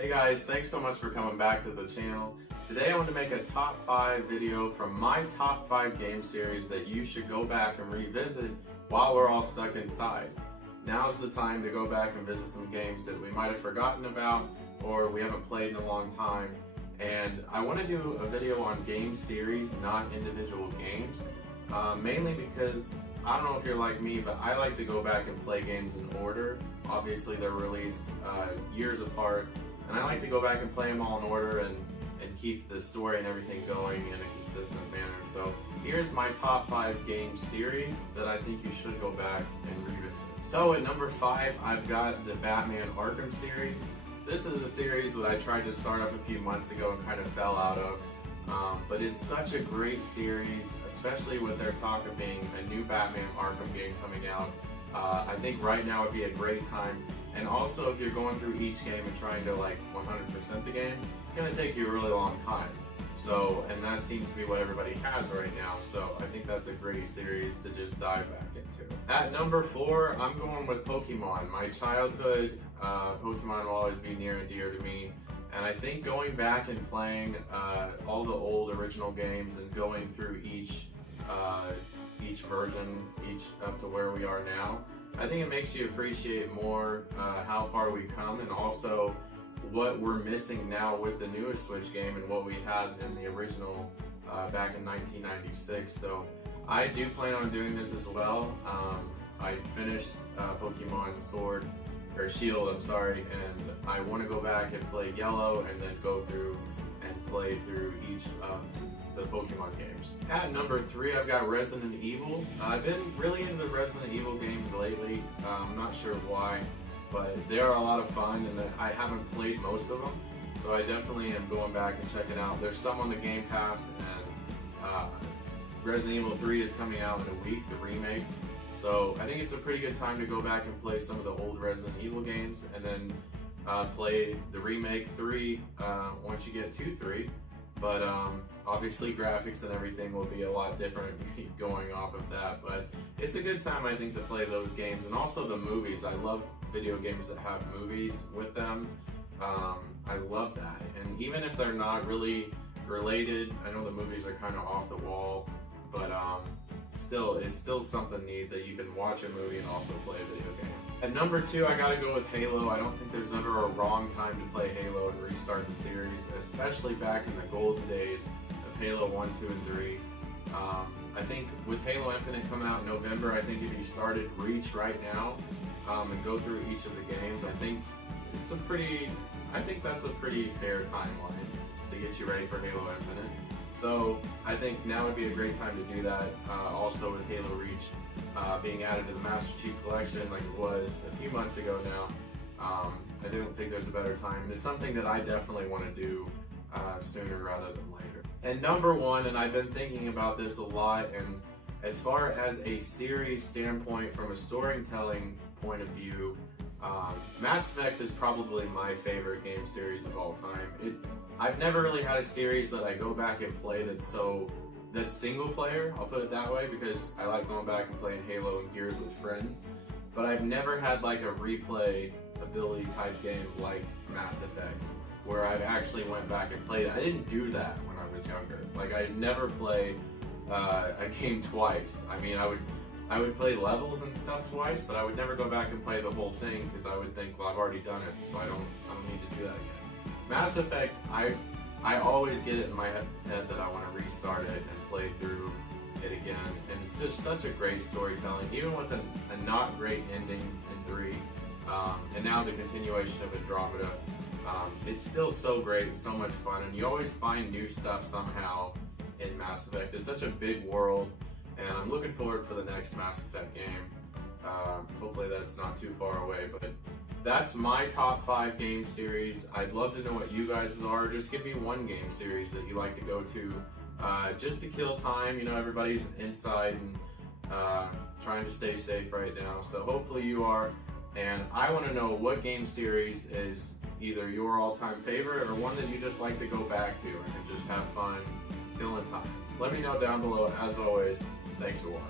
Hey guys, thanks so much for coming back to the channel. Today I want to make a top 5 video from my top 5 game series that you should go back and revisit while we're all stuck inside. Now's the time to go back and visit some games that we might have forgotten about or we haven't played in a long time. And I want to do a video on game series, not individual games, mainly because I don't know if you're like me, but I like to go back and play games in order. Obviously they're released years apart, and I like to go back and play them all in order and keep the story and everything going in a consistent manner. So here's my top 5 game series that I think you should go back and revisit. So at number 5, I've got the Batman Arkham series. This is a series that I tried to start up a few months ago and kind of fell out of. But it's such a great series, especially with their talk of being a new Batman Arkham game coming out. I think right now would be a great time. And also, if you're going through each game and trying to like 100% the game, it's going to take you a really long time. So, and that seems to be what everybody has right now. So I think that's a great series to just dive back into. At number 4, I'm going with Pokemon. My childhood, Pokemon will always be near and dear to me. And I think going back and playing all the old original games and going through each version, up to where we are now, I think it makes you appreciate more how far we've come, and also what we're missing now with the newest Switch game and what we had in the original back in 1996. So I do plan on doing this as well. I finished Pokemon Shield, and I want to go back and play Yellow and then go through and play through each of the Pokemon games. At number 3, I've got Resident Evil. I've been really into the Resident Evil games lately. I'm not sure why, but they are a lot of fun, and I haven't played most of them, so I definitely am going back and checking out. There's some on the Game Pass, and Resident Evil 3 is coming out in a week, the remake. So I think it's a pretty good time to go back and play some of the old Resident Evil games, and then play the remake 3 once you get to 3. But obviously graphics and everything will be a lot different going off of that. But it's a good time, I think, to play those games. And also the movies. I love video games that have movies with them. I love that. And even if they're not really related, I know the movies are kind of off the wall, but it's still something neat that you can watch a movie and also play a video game. At number 2, I gotta go with Halo. I don't think there's ever a wrong time to play Halo and restart the series, especially back in the golden days of Halo 1, 2, and 3. I think with Halo Infinite coming out in November, I think if you started Reach right now and go through each of the games, I think that's a pretty fair timeline to get you ready for Halo Infinite. So I think now would be a great time to do that. Also with Halo Reach being added to the Master Chief Collection like it was a few months ago now, I don't think there's a better time. It's something that I definitely want to do sooner rather than later. And number 1, and I've been thinking about this a lot, and as far as a series standpoint from a storytelling point of view, Mass Effect is probably my favorite game series of all time. I've never really had a series that I go back and play that's single player, I'll put it that way, because I like going back and playing Halo and Gears with friends, but I've never had like a replay ability type game like Mass Effect, where I actually went back and played it. I didn't do that when I was younger. Like, I'd never play a game twice. I mean, I would play levels and stuff twice, but I would never go back and play the whole thing because I would think, well, I've already done it, so I don't need to do that again. Mass Effect, I always get it in my head that I want to restart it and play through it again, and it's just such a great storytelling, even with a not great ending in 3, and now the continuation of Andromeda. It's still so great, so much fun, and you always find new stuff somehow in Mass Effect. It's such a big world, and I'm looking forward for the next Mass Effect game. Hopefully that's not too far away, but that's my top 5 game series. I'd love to know what you guys are. Just give me one game series that you like to go to just to kill time. You know, everybody's inside and trying to stay safe right now, so hopefully you are. And I want to know what game series is either your all-time favorite or one that you just like to go back to and just have fun killing time. Let me know down below. As always, thanks for watching.